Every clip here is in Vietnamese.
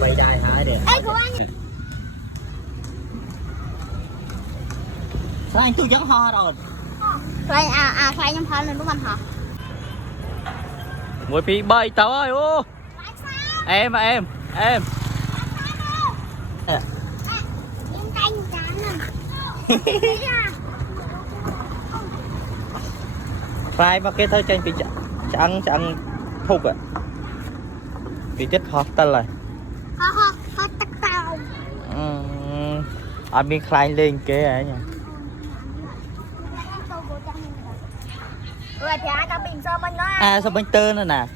quay đai hả đẹp. Ê của anh. Sao anh tôi vẫn ho rồi. Khai khai nhâm phá lên đúng anh hả? Ngồi bị bay tao ơi ô. Em. Em canh chán nè. Phải mà cái thôi tranh bị chẳng thục à. Bị chết khó tên rồi. Ho tắc tao. Anh bị khai lên kế ấy nha. Rồi thì ai ta bình sao bên đó. À sao bánh tơ nữa nè.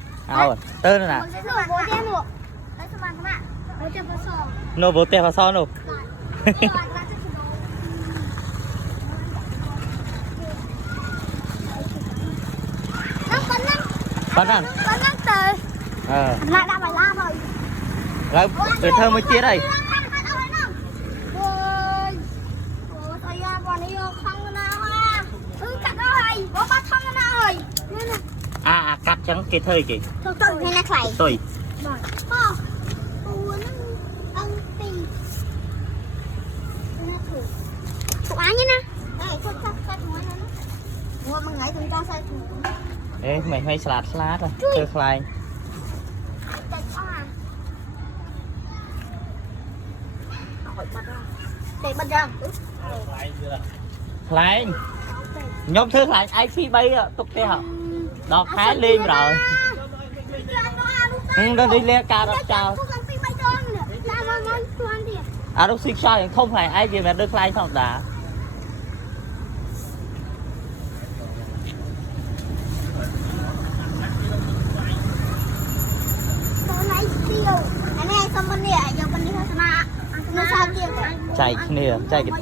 Tơ nữa nè. Nó vô tè vào son đâu. Bắn ăn. Lại đã phải la rồi. Rồi, để thơ mới chia đây. À, cắt trắng cái thơi kì. Hay là phải. Tôi. Phụ án nhé nè. Ê, mày hay salad rồi. Chơi khai. Để bật ra. Khai. Nhóm thứ khai ai phi bay tục tè hả? Đọc khá lên rồi. Nó đi le cao đọc chào. À đâu xích xoay không phải ai gì mà đưa khai xong đã. Chạy nè, chạy cái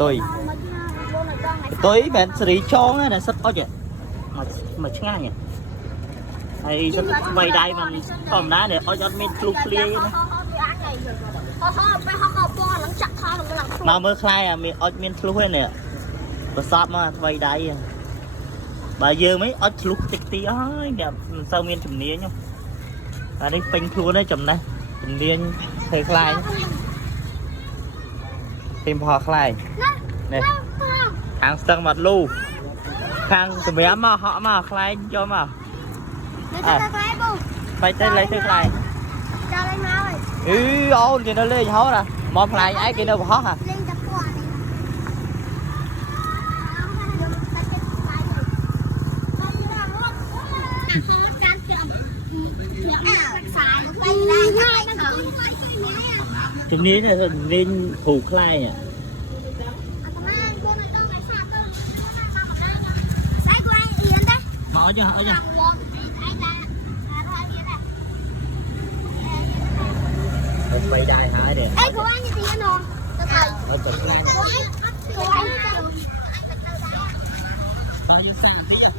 tôi bạn xử lý cho này sắp có vậy mà chứ ngay nhỉ hay sắp vay đây mà còn đá để ôi cho mình lục lia mà mới khai à mình ôi mình lục nè và sắp mà vay đây bà giờ mấy ôi lục tích tí ơi đẹp sao miền chùm nia nhá à đây phanh thua đấy chùm đây chùm nia thời khai tìm họ khai này hàng sân mặt lu hàng tụi bé mà họ mà khai cho mà phải tới lấy thứ khai ôn thì nó lên hó nè món khai ấy kia đâu hó hả chừng ní là nên hủ khai nhỉ ở chưa quay đai hả đẹp. Ê của anh thì anh rồi. Ở chỗ này. Của anh. Bao nhiêu xe là đi ạ?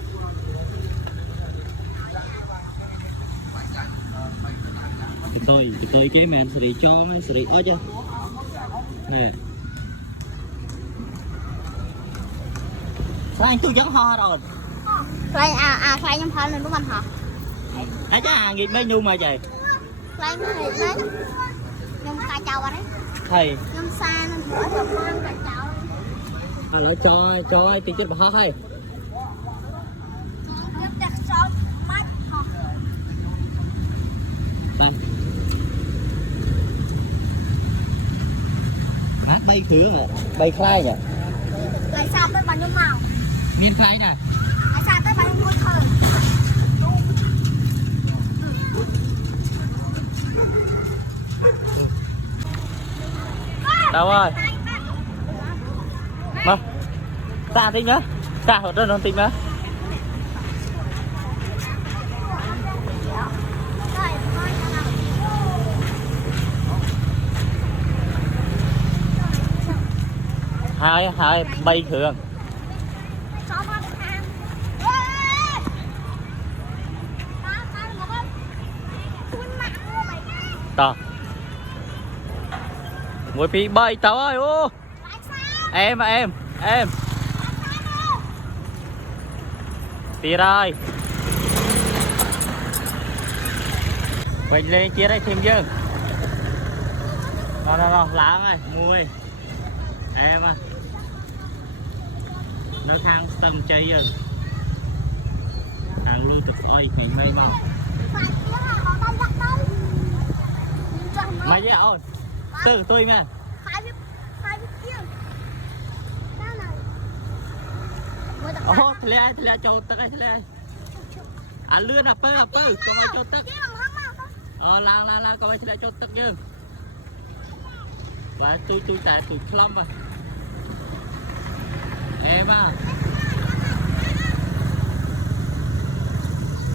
Tôi cái men xử lý cho mấy xử lý ớt chưa? Nè. Sao anh tôi vẫn ho rồi. Khai khai nhâm phá lên đúng anh hả? Ấy chứ hàng gì mấy nhu mà vậy? Khai mới thì đấy. Nhâm cà chào vào đấy. Thầy. Nhâm xa nên bỏ cho con cà chào. À nói cho tí chết bà ho hay. Bạn. Hát bay thứ mà bay khai nhỉ? Lại sao tới bao nhiêu màu? Miên khai nè. Lại sao tới bao nhiêu ngôi thờ? Đâu ơi? Mà. Ta tính nữa. Ta hồi đó nó tính nữa. Hai bay thường. Tao. Ngồi bị bay tao ơi ô. Em. Tì rồi. Mình lên chia đây thêm dương. nó láng này mùi em à nó thang tầng chơi rồi thang lưu tập oi mình mây vào mày với ôn từ tôi nè ô thề cho tất ấy thề à lươn à pơ còn ai cho tất là còn ai thề cho tất chứ và tôi tại tụi khăm à em à